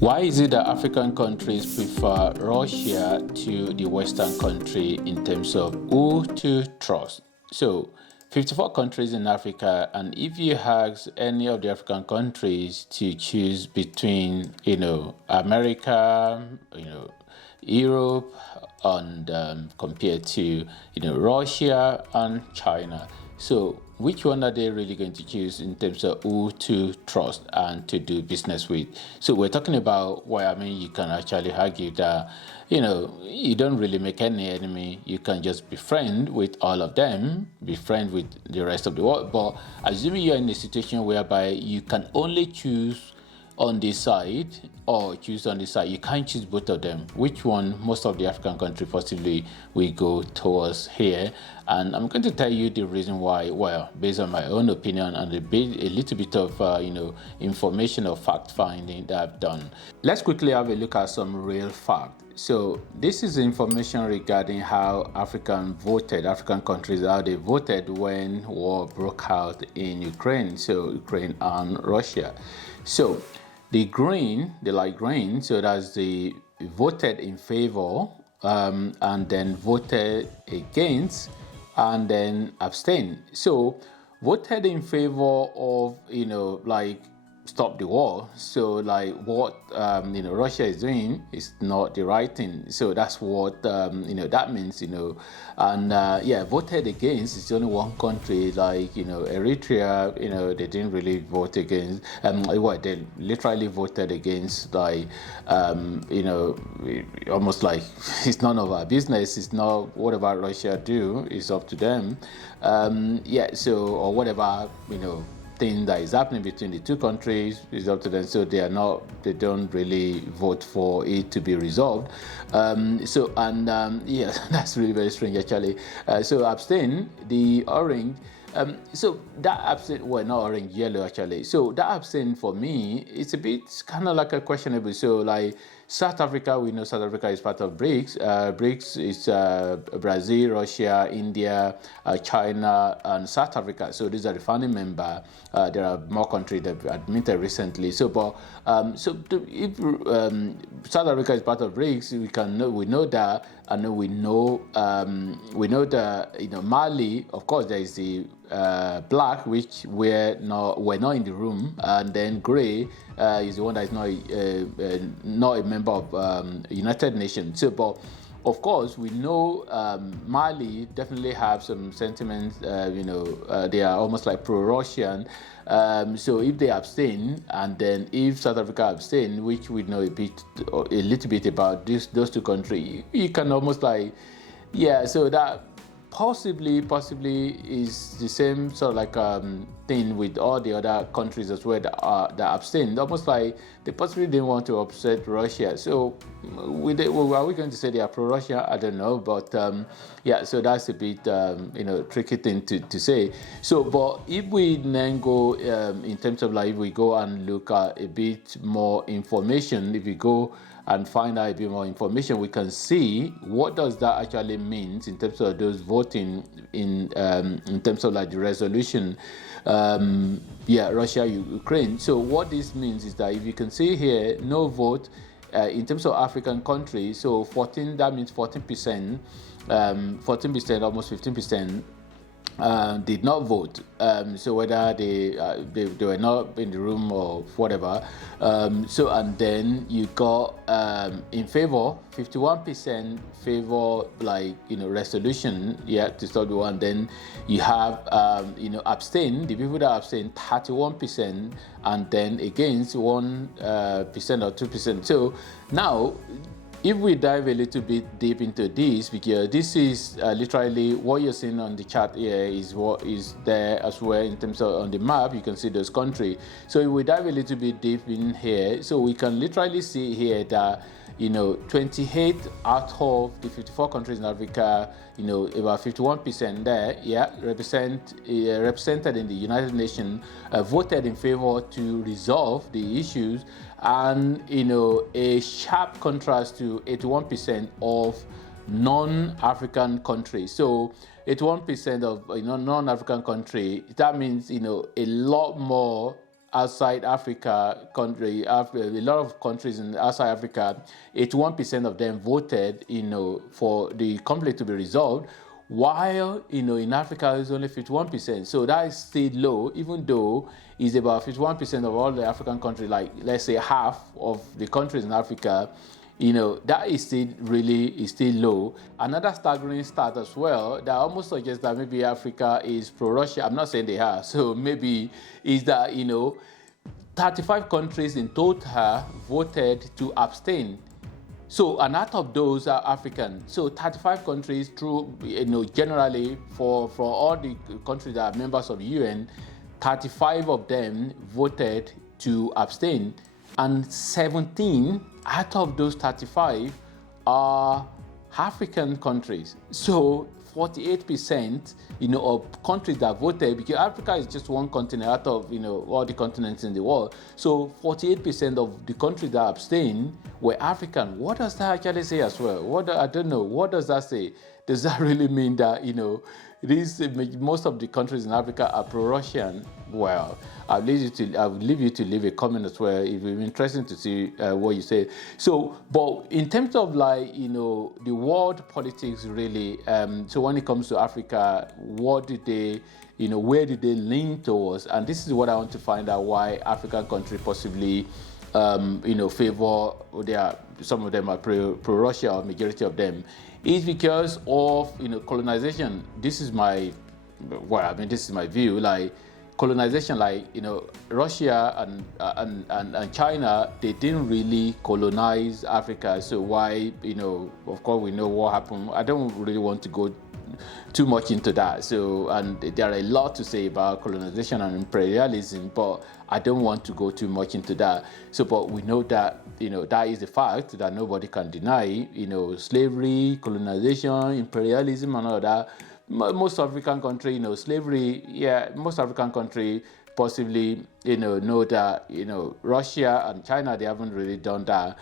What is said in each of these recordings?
Why is it that African countries prefer Russia to the Western country in terms of who to trust? So, 54 countries in Africa, and if you ask any of the African countries to choose between, America, Europe, and compared to, Russia and China. So, which one are they really going to choose in terms of who to trust and to do business with? So, we're talking about you can actually argue that, you don't really make any enemy. You can just be friend with all of them, be friend with the rest of the world. But assuming you're in a situation whereby you can only choose on this side or choose on this side, you can't choose both of them. Which one most of the African country possibly will go towards here? And I'm going to tell you the reason why, well, based on my own opinion and a little bit of information or fact finding that I've done. Let's quickly have a look at some real fact. So this is information regarding how African countries, how they voted when war broke out in Ukraine, so Ukraine and Russia. So the light green, so that's the voted in favor, and then voted against, and then abstain. So voted in favor of, stop the war. So what Russia is doing is not the right thing. So that's what that means. And voted against is only one country, Eritrea. They didn't really vote against. They literally voted against, almost like it's none of our business. It's not whatever Russia do is up to them. Or whatever thing that is happening between the two countries is up to them, so they don't really vote for it to be resolved. That's really very strange actually. So abstain, the orange. So that abstain, well, not orange, yellow actually. So that abstain for me, it's a bit kind of like a questionable. So South Africa, we know South Africa is part of BRICS. BRICS is Brazil, Russia, India, China, and South Africa. So these are the founding members. There are more countries that have admitted recently. If South Africa is part of BRICS, we know that, and we know that Mali. Of course, there is the black, which we're not in the room, and then gray is the one that is not a member of United Nations. So, but of course, we know Mali definitely have some sentiments. They are almost like pro-Russian. So if they abstain, and then if South Africa abstain, which we know a little bit about those two countries, you can almost so that possibly is the same sort of thing with all the other countries as well that abstained. Almost like they possibly didn't want to upset Russia. So are we going to say they are pro-Russia? I don't know, but so that's a bit tricky thing to say. So, but if we then go in terms of if we go and look at a bit more information, if we go and find out a bit more information, we can see what does that actually mean in terms of those voting in terms of the resolution, Russia, Ukraine. So what this means is that if you can see here, no vote in terms of African countries, so 14, that means 14%, 14%, almost 15%. Did not vote. So whether they were not in the room or whatever. And then you got in favor, 51% favor resolution, to stop the war. And then you have abstain. The people that abstain, 31%, and then against 1% or 2%. So now, if we dive a little bit deep into this, because this is literally what you're seeing on the chart here is what is there as well in terms of on the map. You can see those countries. So if we dive a little bit deep in here, so we can literally see here that 28 out of the 54 countries in Africa, about 51% there, represented in the United Nations, voted in favor to resolve the issues, and a sharp contrast to 81% of non-African countries. So 81% of non-African country, that means a lot more outside Africa country, a lot of countries in outside Africa, 81% of them voted, for the conflict to be resolved, while in Africa it's only 51%. So that is still low, even though it's about 51% of all the African countries, like let's say half of the countries in Africa. That is still low. Another staggering stat as well that almost suggests that maybe Africa is pro-Russia. I'm not saying they are. So maybe is that 35 countries in total voted to abstain. So, and out of those are African. So 35 countries through, generally for all the countries that are members of the UN, 35 of them voted to abstain. And 17 out of those 35 are African countries. So 48%, of countries that voted, because Africa is just one continent out of, all the continents in the world. So 48% of the countries that abstained were African. What does that actually say as well? I don't know. What does that say? Does that really mean that, most of the countries in Africa are pro-Russian? Well, I'll leave you to leave a comment as well. It will be interesting to see what you say. So, but in terms of the world politics, really. So when it comes to Africa, what did they, where did they lean towards? And this is what I want to find out: why African countries possibly, favor. Some of them are pro-Russia, or majority of them, is because of colonization. This is my view. Like colonization, Russia and China, they didn't really colonize Africa. So why, of course we know what happened. I don't really want to go too much into that. So, and there are a lot to say about colonization and imperialism, but I don't want to go too much into that. So, but we know that, that is the fact that nobody can deny, slavery, colonization, imperialism, and all that. Most African country, slavery, most African country possibly, know that, Russia and China, they haven't really done that.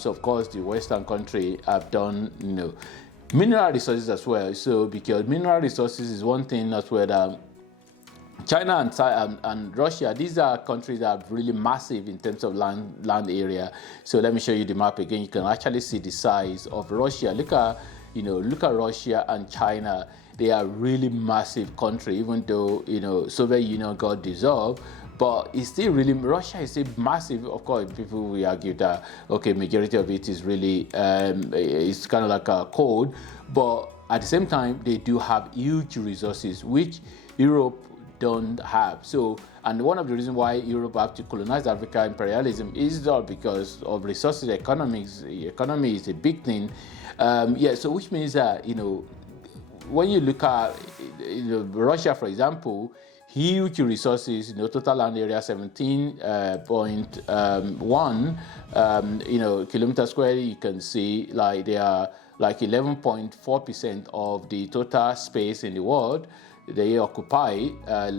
So, of course, the Western country have done, mineral resources as well. So because mineral resources is one thing as well that China and Russia, these are countries that are really massive in terms of land area. So let me show you the map again. You can actually see the size of Russia. Look at Russia and China. They are really massive country, even though Soviet Union got dissolved. But it's still really, Russia is still massive. Of course, people will argue that, okay, majority of it is really, it's kind of like a code. But at the same time, they do have huge resources, which Europe don't have. So, and one of the reasons why Europe have to colonize Africa, imperialism, is not because of resources, economics. Economy is a big thing. So which means that, when you look at Russia, for example, huge resources, total land area 17.1 kilometer square. You can see they are 11.4% of the total space in the world. They occupy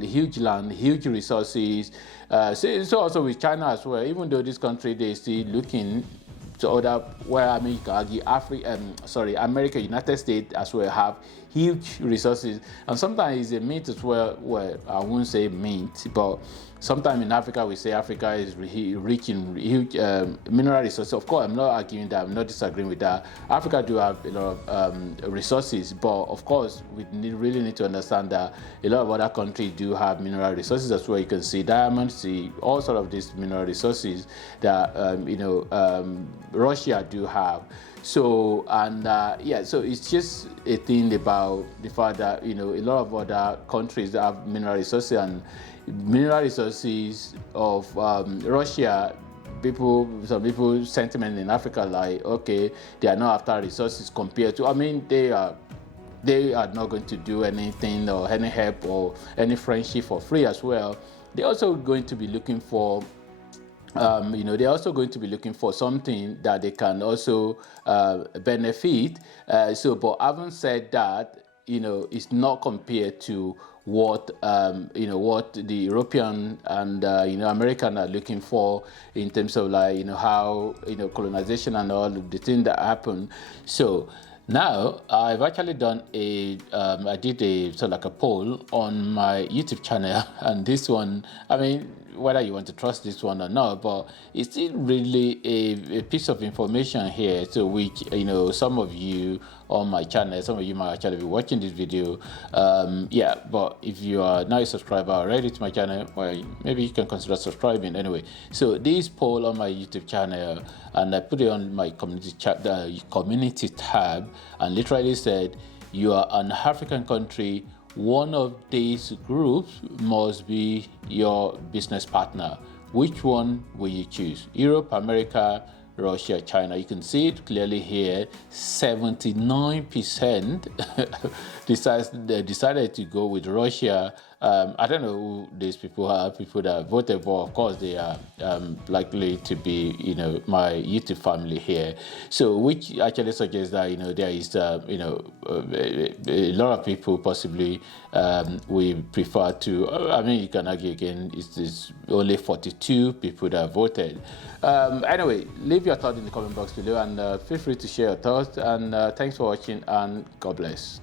huge land, huge resources. So also with China as well. Even though this country, they still looking to other, where you can argue America, United States as well have huge resources, and sometimes it's a myth as well. Well, I won't say myth, but sometimes in Africa we say Africa is rich in huge mineral resources. Of course, I'm not arguing that. I'm not disagreeing with that. Africa do have a lot of resources, but of course we really need to understand that a lot of other countries do have mineral resources as well. You can see diamonds, see all sort of these mineral resources that Russia do have. So, and so it's just a thing about the fact that a lot of other countries that have mineral resources, and mineral resources of Russia, some people sentiment in Africa okay, they are not after resources compared to, they are not going to do anything or any help or any friendship for free as well. They're also going to be looking for they're also going to be looking for something that they can also benefit. But having said that, it's not compared to what what the European and American are looking for in terms of how colonization and all the things that happen. So now I've actually done I did a sort of like a poll on my YouTube channel, and this one, whether you want to trust this one or not, but it's still really a piece of information here, so which, some of you on my channel, some of you might actually be watching this video. Yeah, but if you are not a subscriber already to my channel, well, maybe you can consider subscribing anyway. So this poll on my YouTube channel, and I put it on my community chat, the community tab, and literally said, you are an African country, one of these groups must be your business partner. Which one will you choose? Europe, America, Russia, China. You can see it clearly here. 79% decided to go with Russia. I don't know who these people are, people that voted, but of course they are likely to be, my YouTube family here. So, which actually suggests that, there is, a lot of people possibly we prefer to, you can argue again, it's only 42 people that voted. Anyway, leave your thoughts in the comment box below, and feel free to share your thoughts, and thanks for watching, and God bless.